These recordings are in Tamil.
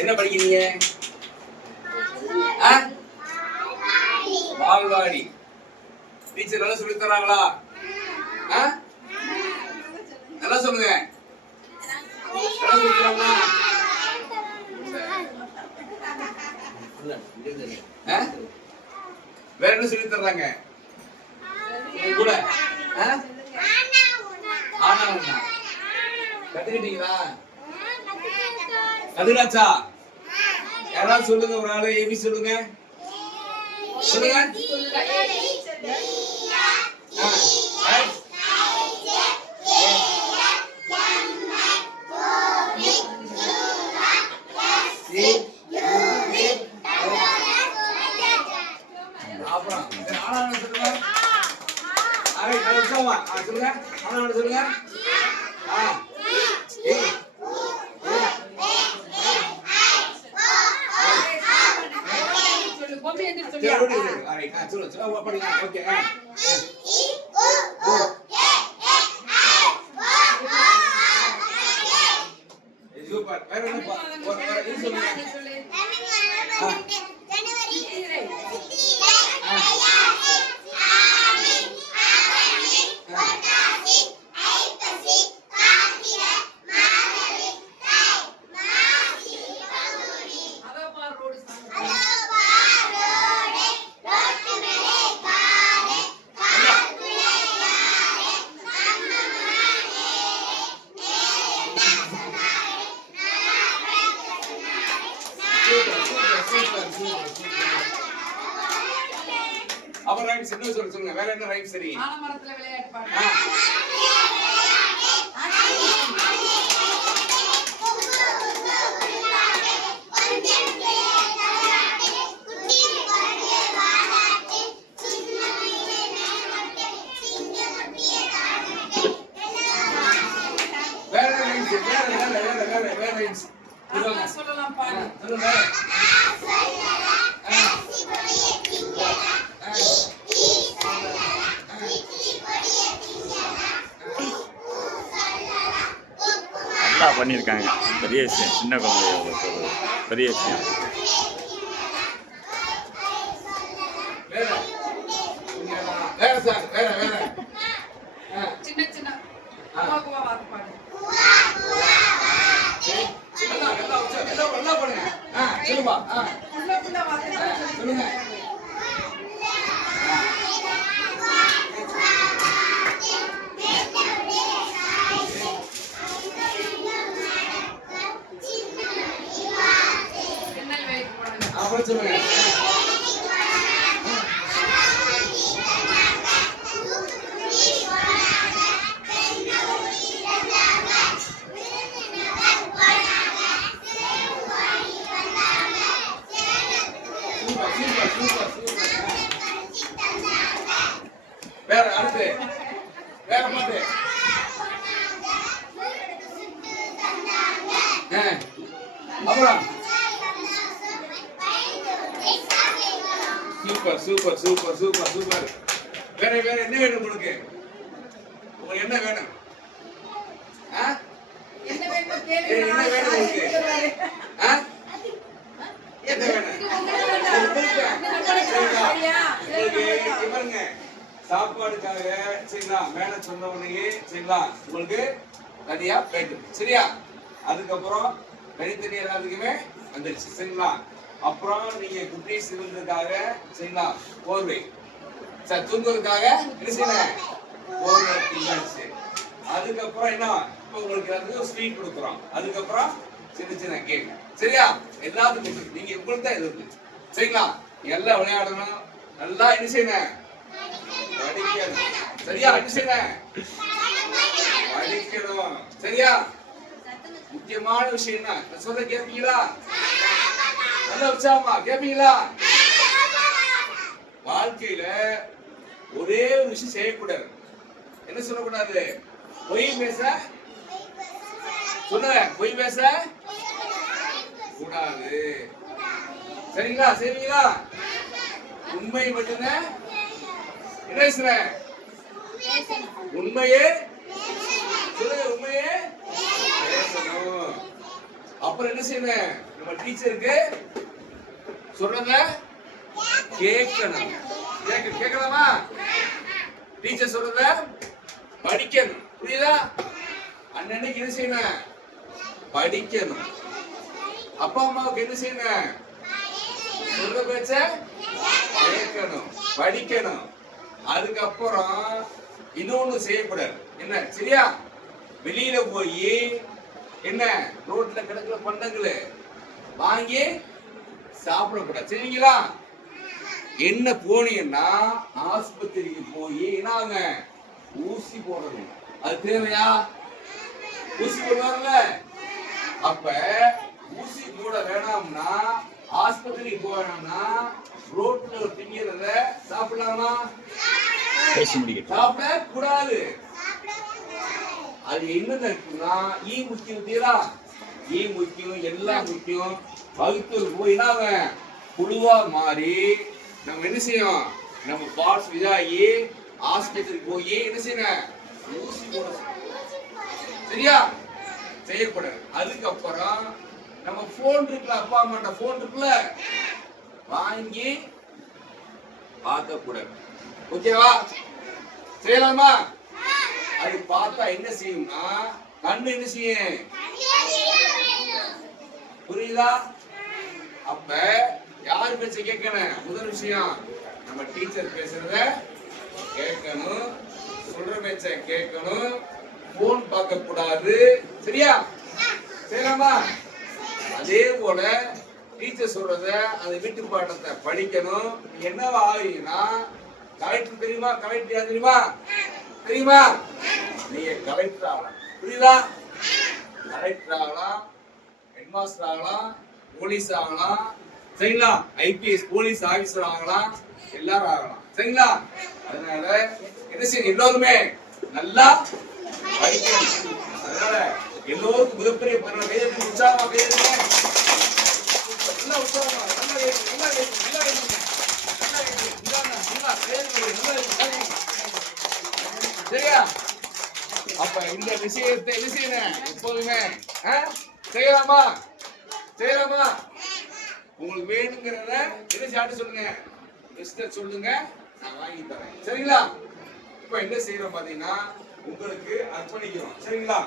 என்ன படிக்கிறீங்க? பால்வாடி. டீச்சர் நல்லா சொல்லி தராங்களா? நல்லா சொல்லுங்க. நல்லா சொல்லி தராங்களா? வேற என்ன சொல்லி தர்றாங்க கூட? ஆனா கத்துக்கிட்டீங்களா? கத்துக்கிட்டாச்சா? யாராவது சொல்லுங்க, ஒரு ஆளு ஏபி சொல்லுங்க. சொல்லுங்க. அப்புறம் சொல்லுங்க. சொல்லுங்க. சொல்லுங்க. சூப்பர். வேற என்ன சொல்லுங்க. அப்புறம் ரைம்ஸ் என்ன சொல்லுங்க. வேற என்ன ரைம்ஸ் சரி? ஆலமரத்துல விளையாட்டு பாடு. வேற ரைம்ஸ் வேற ரைம்ஸ் சொல்லலாம் பாடு. சொல்லுங்க. நல்லா பண்ணியிருக்காங்க. பெரிய விஷயம். சின்ன குழந்தைய பெரிய விஷயம். சின்ன சின்ன சொல்லுங்க. அப்புறம் சொல்லுங்க. வேற அடுத்து வேற பாட்டு. அப்புறம் super super super super super. வேற வேற என்ன வேணும் உங்களுக்கு? உங்களுக்கு என்ன வேணும்? என்ன வேணும் உங்களுக்கு? என்ன வேணும்? சாப்பாடுக்காக சரிங்களா? மேல சொன்ன உடனே சரிங்களா உங்களுக்கு தனியா போயிட்டு சரியா? அதுக்கப்புறம் தனித்தனி எல்லாத்துக்குமே வந்துருச்சு சரிங்களா? அப்புறம் நீங்க குட்டீஸ் இருந்ததுக்காக சரிங்களா போர்வை சார் தூங்குறதுக்காக என்ன செய்யணும்? போர்வை இருந்தாச்சு. அதுக்கப்புறம் என்ன இப்போ உங்களுக்கு வந்து ஸ்வீட் கொடுக்குறோம். அதுக்கப்புறம் சின்ன சின்ன கேக் சரியா? எல்லாத்துக்கும் நீங்க உங்களுக்கு தான் இருக்கு சரிங்களா? எல்லாம் விளையாடணும். நல்லா என்ன செய்யணும்? படிக்கணும் சரியா? என்ன செய்யணும்? படிக்கணும் சரியா? முக்கியமான விஷயம் என்ன சொல்ல கேட்பீங்களா? நல்ல உற்சாகமா கேட்பீங்களா? வாழ்க்கையில ஒரே ஒரு விஷயம் செய்யக்கூடாது. என்ன சொல்லக்கூடாது? பொய் பேச சொல்லுங்க. பொய் பேச கூடாது சரிங்களா? செய்வீங்களா? உண்மை மட்டும்தான் என்ன பேசுறேன்? உண்மையே சொல்லுங்க. உண்மையே பேசணும். அப்புறம் என்ன செய்யணும்? நம்ம டீச்சருக்கு சொல்றத கேட்கணும். கேட்கலாமா? டீச்சர் சொல்றத படிக்கணும். புரியுதா? அன்னைக்கு என்ன செய்யணும்? படிக்கணும். அப்பா அம்மாவுக்கு என்ன செய்யணும்? சொல்ற பேச்ச கேட்கணும், படிக்கணும். அதுக்கப்புறம் இன்னொன்னு செய்யக்கூடாது. என்ன? சரியா? வெளியில போய் என்ன ரோட்ல கிடக்குற பண்டங்களை வாங்கி சாப்பிடக்கூடாது. சரிங்களா? என்ன போனீங்கன்னா ஆஸ்பத்திரிக்கு போய் என்ன ஊசி போடணும். அது தேவையா? ஊசி போடுவாங்கல்ல, அப்ப ஊசி போட வேணாம்னா ஆஸ்பத்திரிக்கு போவேணாம்னா ரோட்ல திங்கிறத சாப்பிடலாமா? சாப்பிட கூடாது. அது என்ன இருக்குன்னா ஈ முக்கியம். தீரா ஈ முக்கியம், எல்லாம் முக்கியம். வகுத்துல போய் புழுவா மாறி நம்ம என்ன செய்யும்? நம்ம பார்ட்ஸ் இதாகி ஆஸ்பத்திரிக்கு போய் என்ன செய்யணும்? ஊசி போட. சரியா? செய்யக்கூடாது. அதுக்கப்புறம் நம்ம போன் இருக்குல்ல, அப்பா அம்மாட்ட போன் இருக்குல்ல, வாங்கி பார்க்க கூடாது. ஓகேவா? செய்யலாமா? அது பார்த்தா என்ன செய்யும்னா கண்ணு என்ன செய்யும்? புரியுதா? அப்ப யார் பேச்ச கேட்கணும்? முதல் விஷயம் நம்ம டீச்சர் பேசுறத கேட்கணும், சொல்ற பேச்ச கேட்கணும், போன் பார்க்க கூடாது. சரியா? செய்யலாமா? அதே போல டீச்சர் சொல்றத அந்த வீட்டு பாடத்தை படிக்கணும். என்னவா ஆகுதுன்னா கலெக்டர் தெரியுமா? கலெக்டர் யார் தெரியுமா? தெரியுமா? நீங்க கலெக்டர் ஆகலாம். புரியுதா? கலெக்டர் ஆகலாம், ஹெட் மாஸ்டர் ஆகலாம், போலீஸ் ஆகலாம். சரிங்களா? ஐபிஎஸ் போலீஸ் ஆபீசர் ஆகலாம், எல்லாரும் ஆகலாம். சரிங்களா? அதனால என்ன செய்யணும்? எல்லோருமே நல்லா படிக்கணும். அதனால எல்லோருக்கும் மிகப்பெரிய உற்சாகமா பேசுங்க. நல்லா உற்சாகமா சரியா? அப்ப இந்த விஷயத்தை என்ன செய்யணும்? எப்போதுமே செய்யலாமா? செய்யலாமா? உங்களுக்கு வேணுங்கிறத என்ன சாப்பிட்டு சொல்லுங்க, மிஸ்டர் சொல்லுங்க, நான் வாங்கி தரேன். சரிங்களா? இப்ப என்ன செய்யறோம் பாத்தீங்கன்னா உங்களுக்கு அர்ப்பணிக்கிறோம். சரிங்களா?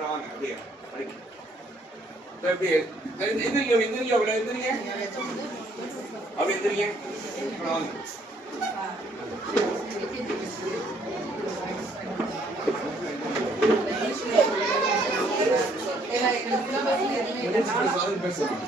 வாங்க அப்படியே அப்படியே எந்திரிங்க, எந்திரிங்க, அவ்வளவு எந்திரிங்க, அப்படி எந்திரிங்க. வாங்க பேசுறோம்.